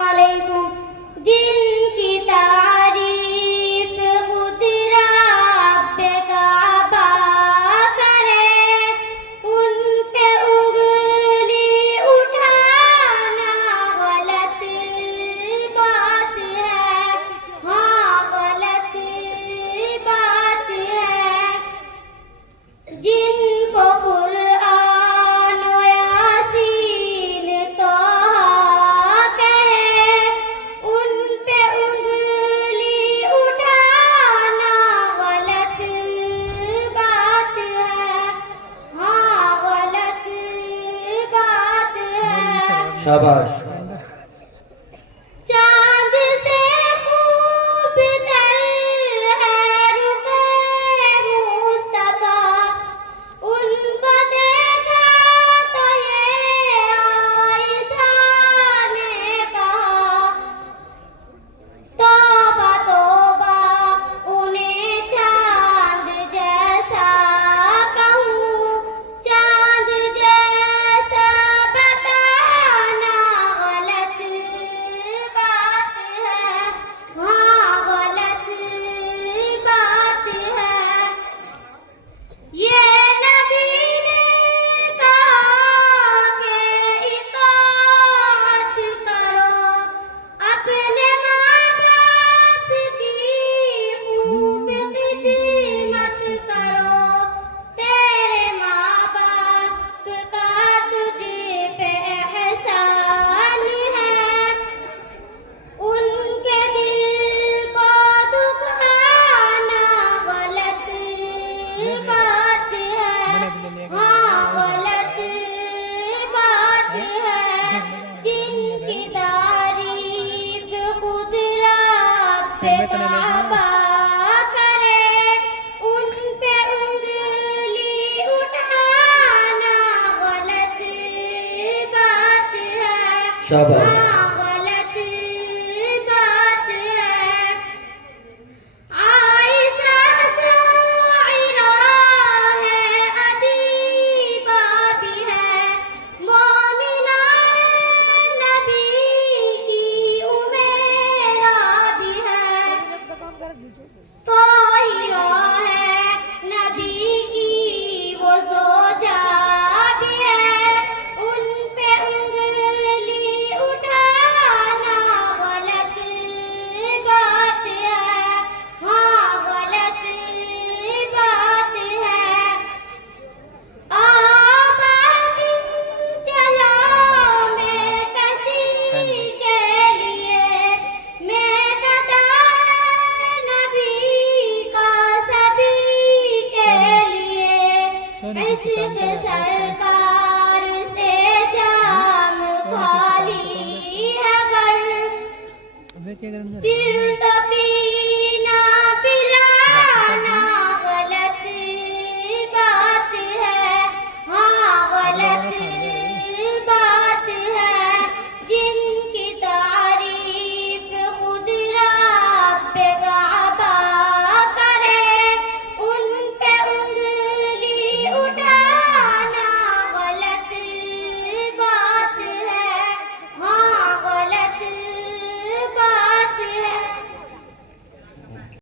वालेकुम। जिनकी तारीफ खुद रब काबा करे, उन पे उंगली उठाना गलत बात है। हाँ, गलत बात है। जिनको कुरान यासीन तोहा कहे, उन पे उंगली उठाना गलत बात है। हाँ, गलत बात है। शाबाश। चांद से खूबतर है रुखे मुस्तफा, उनको देखा तो ये आयशा ने कहा, तौबा तौबा उन्हें चांद जैसा कहूँ, चांद जैसा बताना गलत बात है। हाँ, गलत बात है। ये नबी ने कहा कि इताअत करो, अपने माँ बाप की खूब खिदमत करो। तेरे माँ बाप का तुझे पे एहसान है, उनके दिल को दुखाना गलत बात है। हाँ, गलत बात है। जिनकी तारीफ खुद रब काबा करे, उन पे उंगली उठाना गलत बात है। शाबाश। हाँ, गलत बात है। आयशा शाइरा है, अदीबा भी है, मोमिना है, नबी की उमेरा भी है, ताहिरा है, नबी की वो ज़ौजा भी है। उन पे उंगली उठाना गलत बात है। हाँ, गलत बात है। आबादी चला मैं कशी के लिए, मैं कदा नबी का सभी के लिए। इश्क सरकार से जाम खाली अगर